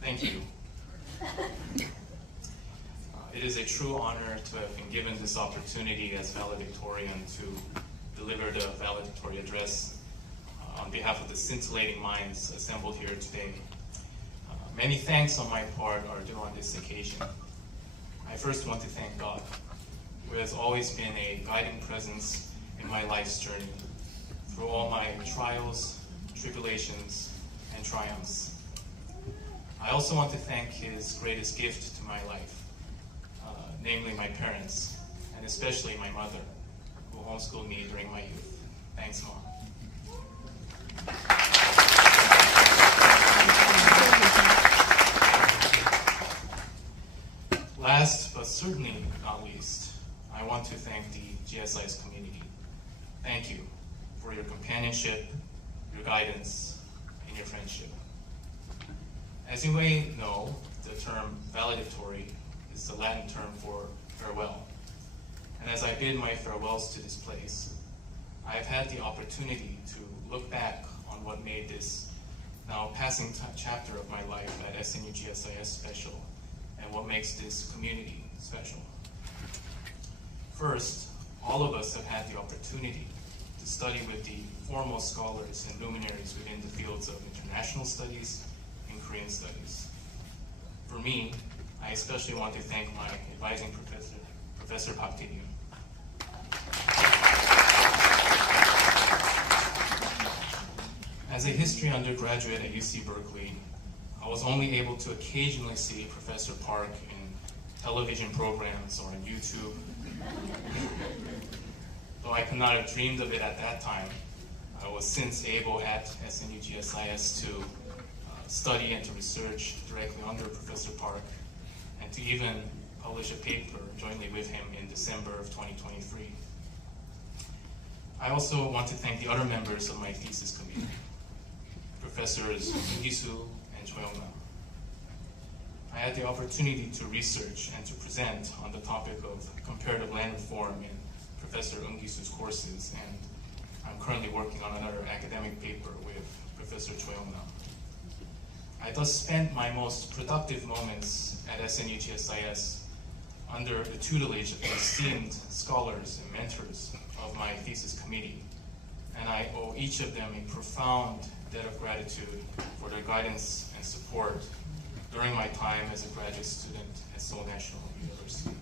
Thank you. It is a true honor to have been given this opportunity as valedictorian to deliver the valedictorian address on behalf of the scintillating minds assembled here today. Many thanks on my part are due on this occasion. I first want to thank God, who has always been a guiding presence in my life's journey, through all my trials, tribulations, and triumphs. I also want to thank His greatest gift to my life, namely my parents, and especially my mother, who homeschooled me during my youth. Thanks, Mom. Last, but certainly not least, I want to thank the GSIS community. Thank you for your companionship, your guidance, and your friendship. As you may know, the term valedictory is the Latin term for farewell. And as I bid my farewells to this place, I have had the opportunity to look back on what made this now passing chapter of my life at SNU GSIS special, and what makes this community special. First, all of us have had the opportunity to study with the foremost scholars and luminaries within the fields of international studies and Korean studies. For me, I especially want to thank my advising professor, Professor Park Tae-ryun. As a history undergraduate at UC Berkeley, I was only able to occasionally see Professor Park in television programs or on YouTube. Though I could not have dreamed of it at that time, I was since able at SNU GSIS to study and to research directly under Professor Park, and to even publish a paper jointly with him in December of 2023. I also want to thank the other members of my thesis committee, Professors Gi-soo and Choi-Young-nam. I had the opportunity to research and to present on the topic of comparative land reform in Professor Gi-soo's courses, and I'm currently working on another academic paper with Professor Choi-Young-nam. I thus spent my most productive moments at SNU GSIS under the tutelage of the esteemed scholars and mentors of my thesis committee, and I owe each of them a profound debt of gratitude for their guidance and support during my time as a graduate student at Seoul National University.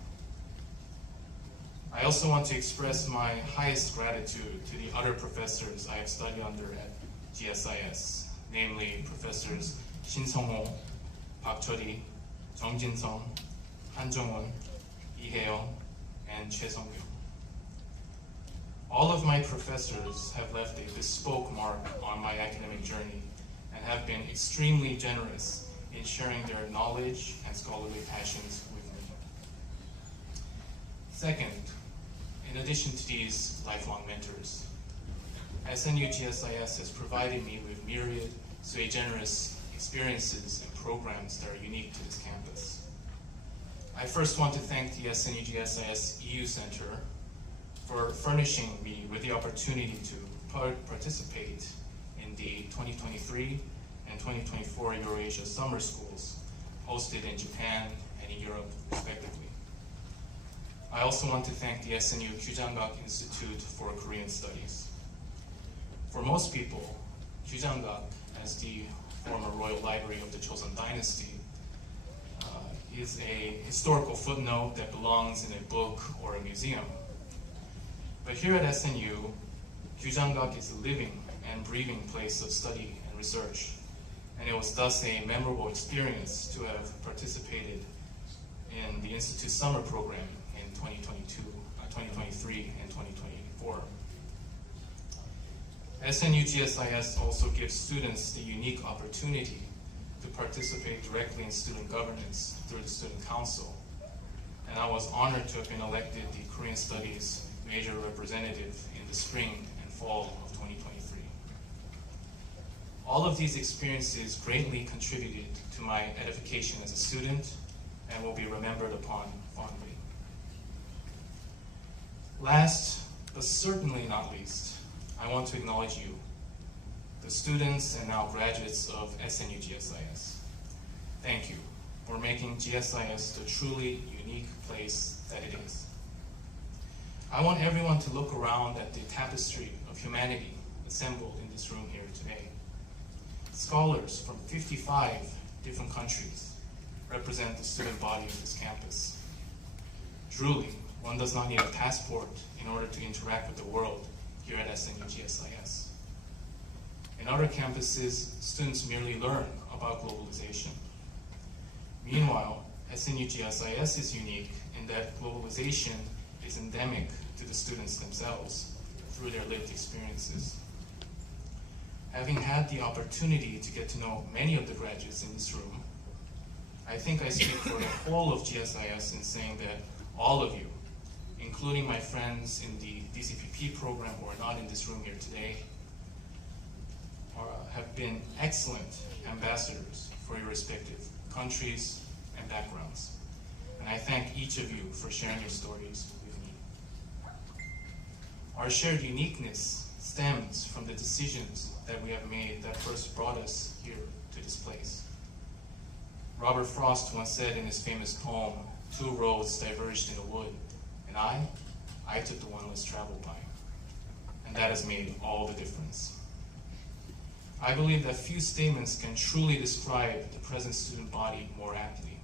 I also want to express my highest gratitude to the other professors I have studied under at GSIS, namely Professors Shin Sung-ho, Park Chori, Jung Jin-sung, Han Jung-won, Lee Hae-young, and Choi Sung-kyu. All of my professors have left a bespoke mark on my academic journey and have been extremely generous in sharing their knowledge and scholarly passions with me. Second, in addition to these lifelong mentors, SNU GSIS has provided me with myriad sui generis experiences and programs that are unique to this campus. I first want to thank the SNU GSIS EU Center for furnishing me with the opportunity to participate in the 2023 and 2024 Eurasia Summer Schools hosted in Japan and in Europe, respectively. I also want to thank the SNU Kyujangak Institute for Korean Studies. For most people, Kyujangak, as the former royal library of the Joseon Dynasty, is a historical footnote that belongs in a book or a museum. But here at SNU, Kyujangak is a living and breathing place of study and research, and it was thus a memorable experience to have participated in the Institute's summer program in 2023 and 2024. SNU GSIS also gives students the unique opportunity to participate directly in student governance through the Student Council, and I was honored to have been elected the Korean Studies major representative in the spring and fall of 2023. All of these experiences greatly contributed to my edification as a student and will be remembered upon fondly. Last, but certainly not least, I want to acknowledge you, the students and now graduates of SNU GSIS. Thank you for making GSIS the truly unique place that it is. I want everyone to look around at the tapestry of humanity assembled in this room here today. Scholars from 55 different countries represent the student body of this campus. Truly, one does not need a passport in order to interact with the world here at SNU GSIS. In other campuses, students merely learn about globalization. Meanwhile, SNU GSIS is unique in that globalization is endemic to the students themselves through their lived experiences. Having had the opportunity to get to know many of the graduates in this room, I think I speak for the whole of GSIS in saying that all of you, including my friends in the DCPP program who are not in this room here today, have been excellent ambassadors for your respective countries and backgrounds. And I thank each of you for sharing your stories with me. Our shared uniqueness stems from the decisions that we have made that first brought us here to this place. Robert Frost once said in his famous poem, "Two roads diverged in the wood, and I took the one less traveled by." And that has made all the difference. I believe that few statements can truly describe the present student body more aptly.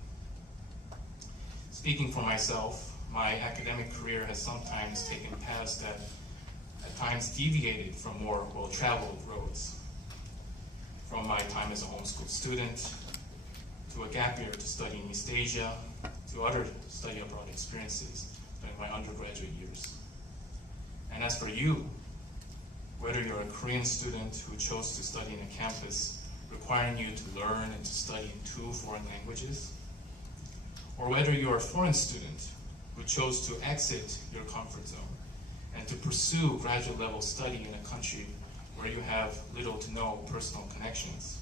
Speaking for myself, my academic career has sometimes taken paths that at times deviated from more well-traveled roads. From my time as a homeschool student, to a gap year to study in East Asia, to other study abroad experiences during my undergraduate years. And as for you, whether you're a Korean student who chose to study in a campus requiring you to learn and to study in 2 foreign languages, or whether you're a foreign student who chose to exit your comfort zone and to pursue graduate level study in a country where you have little to no personal connections,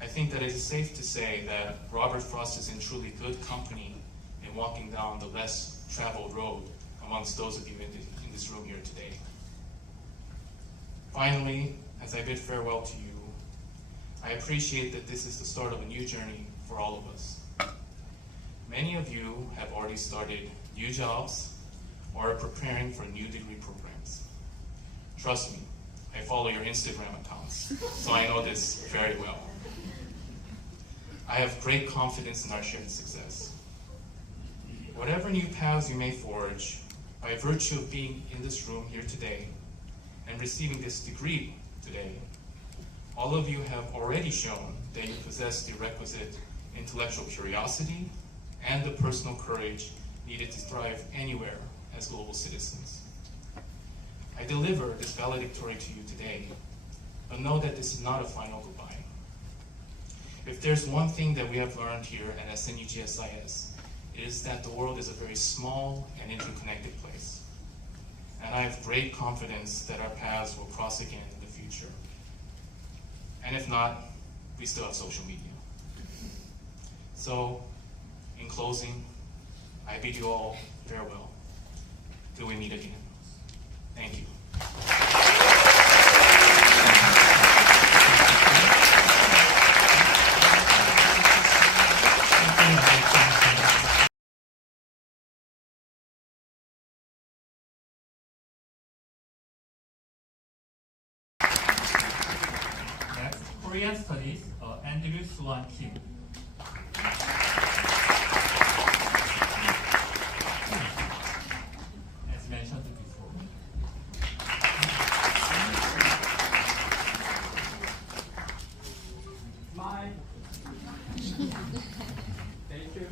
I think that it is safe to say that Robert Frost is in truly good company in walking down the less traveled road amongst those of you in this room here today. Finally, as I bid farewell to you, I appreciate that this is the start of a new journey for all of us. Many of you have already started new jobs or are preparing for new degree programs. Trust me, I follow your Instagram accounts, so I know this very well. I have great confidence in our shared success. Whatever new paths you may forge, by virtue of being in this room here today and receiving this degree today, all of you have already shown that you possess the requisite intellectual curiosity and the personal courage needed to thrive anywhere as global citizens. I deliver this valedictorian to you today, but know that this is not a final goodbye. If there's one thing that we have learned here at SNU GSIS, it is that the world is a very small and interconnected place. And I have great confidence that our paths will cross again in the future. And if not, we still have social media. So, in closing, I bid you all farewell till we meet again. Thank you. Next, Korean Studies, Andrew Soohwan Kim. As mentioned before. Smile. Thank you.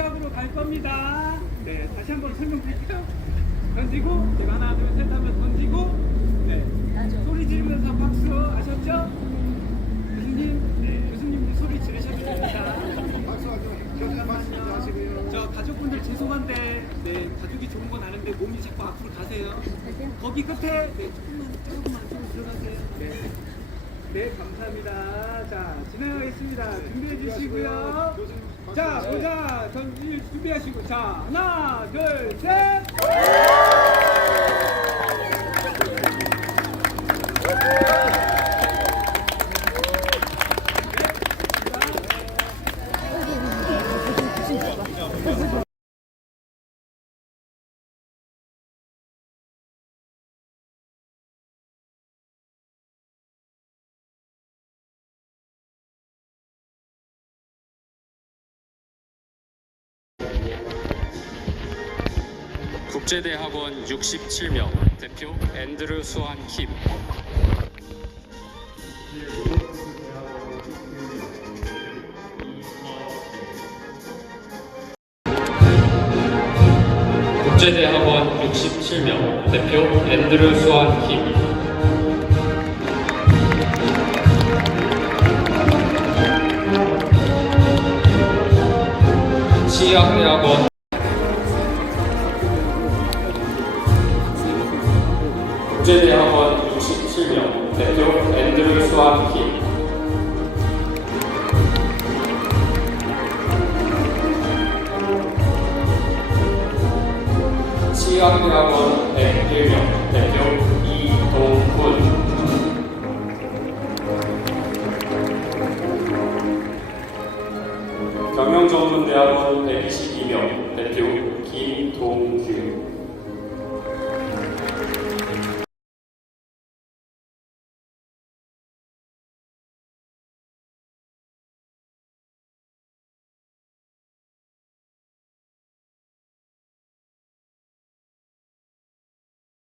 동작으로 갈 겁니다. 네, 다시 한번 설명드릴게요. 던지고, 제가 하나, 둘, 셋 하면 던지고, 네, 소리 지르면서 박수 아셨죠? 교수님, 네, 교수님도 소리 지르셔도 됩니다. 저 가족분들 죄송한데, 네, 가족이 좋은 건 아는데 몸이 자꾸 앞으로 가세요. 거기 끝에, 네, 조금만 좀 들어가세요. 네. 네, 감사합니다. 자, 진행하겠습니다. 준비해 주시고요. 자, 보자. 준비하시고. 자, 하나, 둘, 셋. 국제대학원 67명 대표 앤드류 수환 킴. 국제대학원 67명 대표 앤드류 수환 킴. 치의학대학원 국제대학원 67명 대표 앤드류 수환 킴. 치의학대학원 101명 대표 이동훈. 경영전문대학원 122명 대표 김동규.